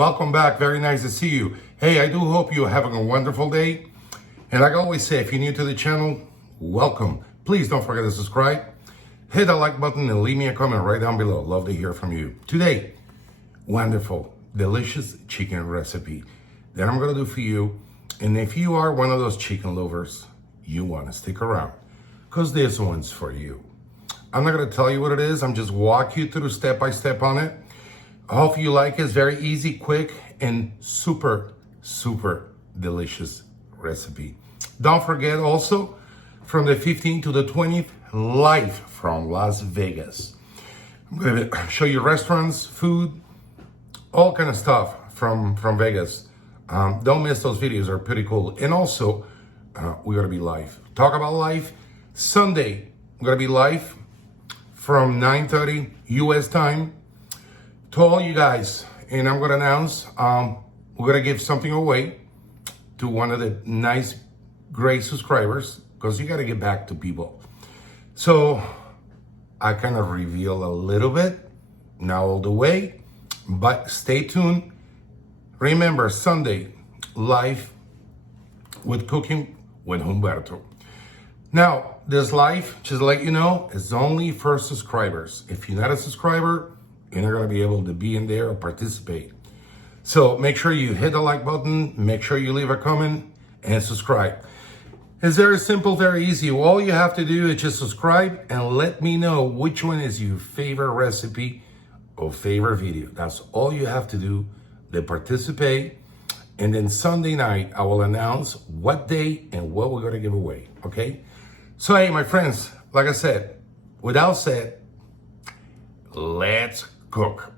Welcome back. Very nice to see you. Hey, I do hope you're having a wonderful day. And like I always say, if you're new to the channel, welcome. Please don't forget to subscribe. Hit the like button and leave me a comment right down below. Love to hear from you. Today, wonderful, delicious chicken recipe that I'm going to do for you. And if you are one of those chicken lovers, you want to stick around because this one's for you. I'm not going to tell you what it is. I'm just walk you through step by step on it. I hope you like it. It's very easy, quick, and super, super delicious recipe. Don't forget also, from the 15th to the 20th, live from Las Vegas. I'm going to show you restaurants, food, all kind of stuff from Vegas. Don't miss those videos. They're pretty cool. And also, we're going to be live. Talk about live. Sunday, we're going to be live from 9:30 U.S. time. To all you guys, and I'm going to announce, we're going to give something away to one of the nice, great subscribers, because you got to get back to people. So I kind of reveal a little bit, not all the way, but stay tuned. Remember, Sunday, live with Cooking with Humberto. Now, this live, just to let you know, is only for subscribers. If you're not a subscriber, you're not going to be able to be in there or participate. So make sure you hit the like button, make sure you leave a comment, and subscribe. It's very simple, very easy. All you have to do is just subscribe and let me know which one is your favorite recipe or favorite video. That's all you have to do. They participate. And then Sunday night, I will announce what day and what we're going to give away. Okay? So, hey, my friends, like I said, without said, let's cook.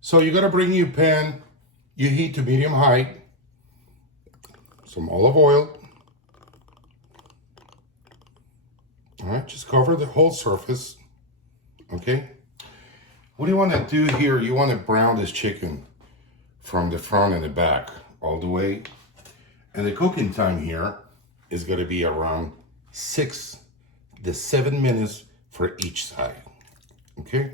So you're gonna bring your pan, you heat to medium high, some olive oil. All right, just cover the whole surface, okay? What do you wanna do here? You wanna brown this chicken from the front and the back all the way. And the cooking time here is gonna be around 6 to 7 minutes for each side, okay?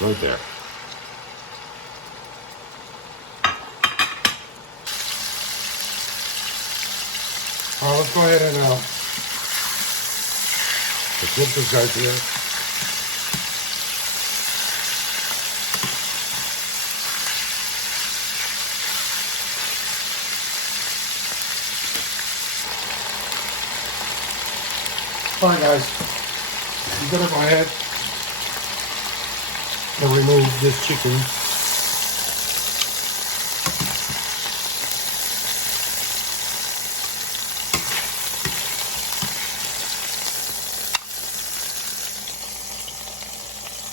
Right there. Let's go ahead and flip this guys here. All right, guys. You're gonna go ahead and remove this chicken.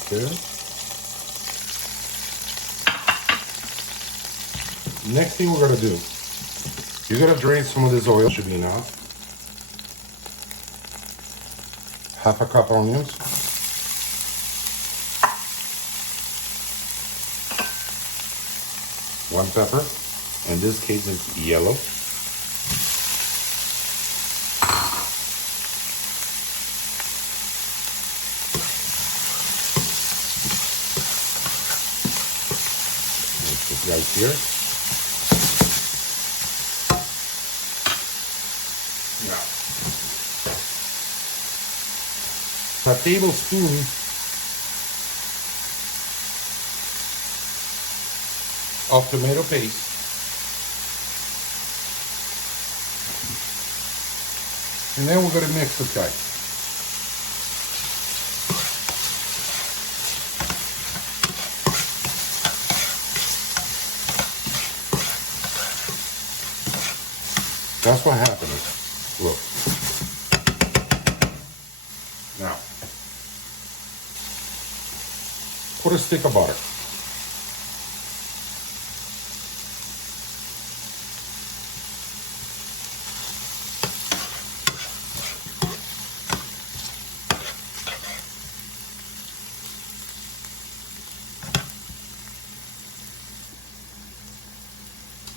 Good. Next thing we're gonna do, you're gonna drain some of this oil, should be enough. Half a cup onions. One pepper, in this case it's yellow. Put right here. Now, a tablespoon of tomato paste. And then we're going to mix it, guys. That's what happened. Look. Now, put a stick of butter.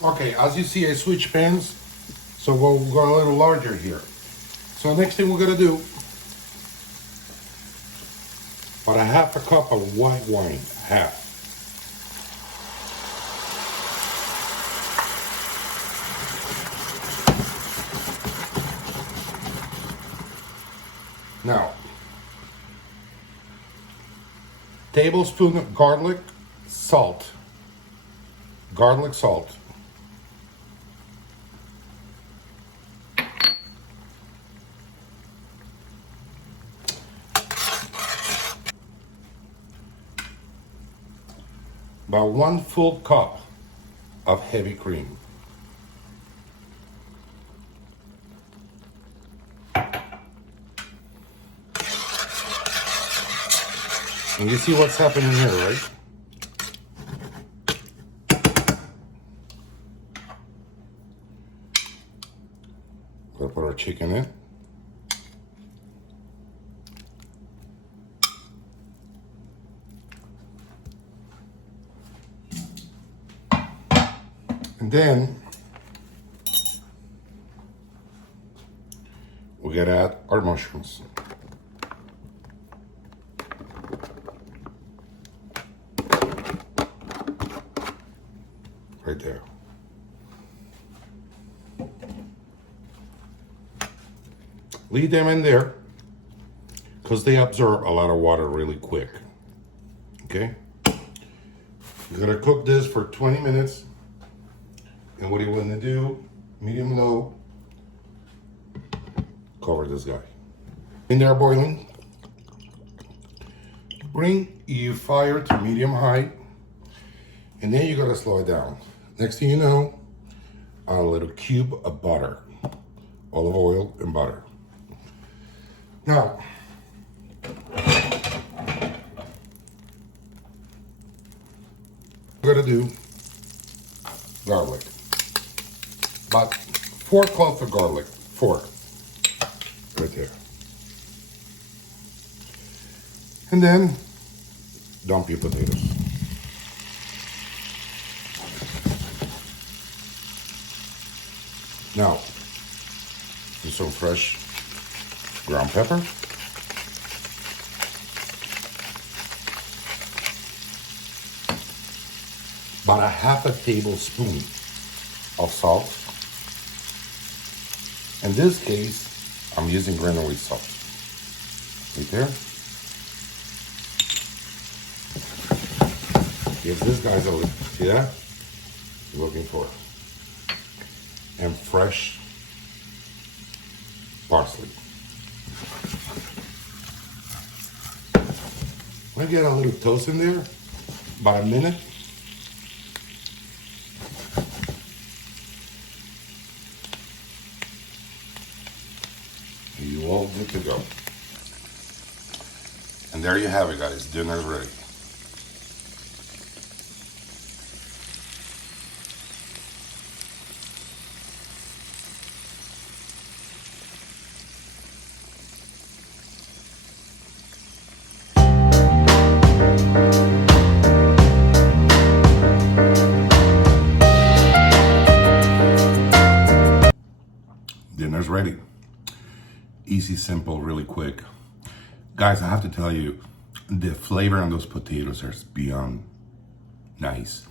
Okay, as you see, I switched pans, so we'll go a little larger here. So next thing we're gonna do, about a half a cup of white wine, half. Now, tablespoon of garlic salt. Garlic salt. About 1 full cup of heavy cream. And you see what's happening here, right? We'll put our chicken in. And then we gotta add our mushrooms. Right there. Leave them in there because they absorb a lot of water really quick. Okay? You're gonna cook this for 20 minutes. And what you want to do, medium low, cover this guy. In there boiling, bring your fire to medium high, and then you gotta slow it down. Next thing you know, a little cube of butter, olive oil and butter. Now, we're gonna do garlic. About 4 cloves of garlic, 4, right there. And then dump your potatoes. Now, do some fresh ground pepper. About a half a tablespoon of salt. In this case, I'm using granulated salt. Right there. Gives this guy's a, see that? Looking for it. And fresh parsley. I'm gonna get a little toast in there, about a minute. You all good to go. And there you have it, guys. Dinner's ready. Dinner's ready. Easy, simple, really quick. Guys, I have to tell you, the flavor on those potatoes are beyond nice.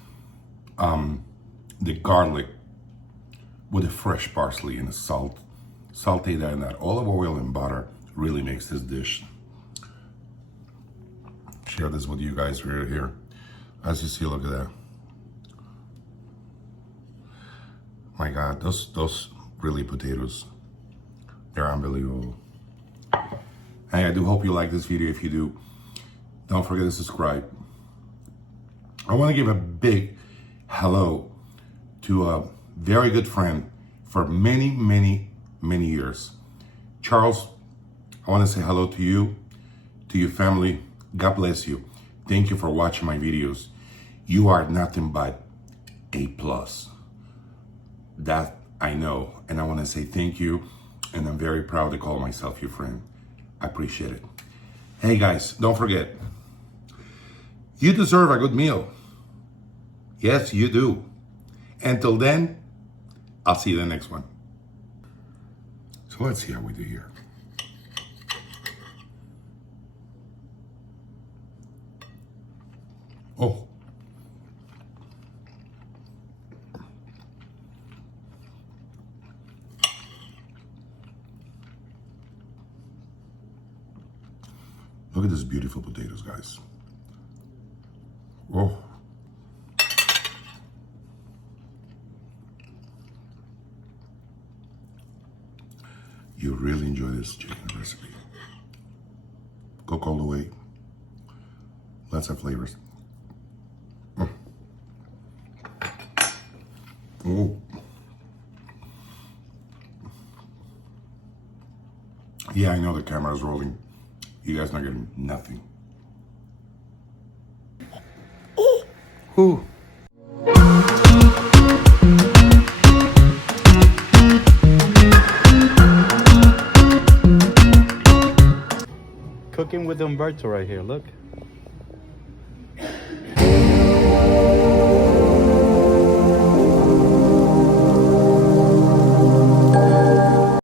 The garlic with the fresh parsley and the salt, sauteed in that olive oil and butter really makes this dish. Share this with you guys right here. As you see, look at that. My God, those really potatoes, they're unbelievable. Hey, I do hope you like this video. If you do, don't forget to subscribe. I want to give a big hello to a very good friend for many, many, many years. Charles, I want to say hello to you, to your family. God bless you. Thank you for watching my videos. You are nothing but A+. That I know, and I want to say thank you, and I'm very proud to call myself your friend. I appreciate it. Hey guys, don't forget, you deserve a good meal. Yes, you do. Until then, I'll see you in the next one. So let's see how we do here. Oh. Look at these beautiful potatoes, guys. Oh. You really enjoy this chicken recipe. Cook all the way. Lots of flavors. Oh. Yeah, I know the camera's rolling. You guys not getting nothing. Ooh. Cooking with Umberto right here, look.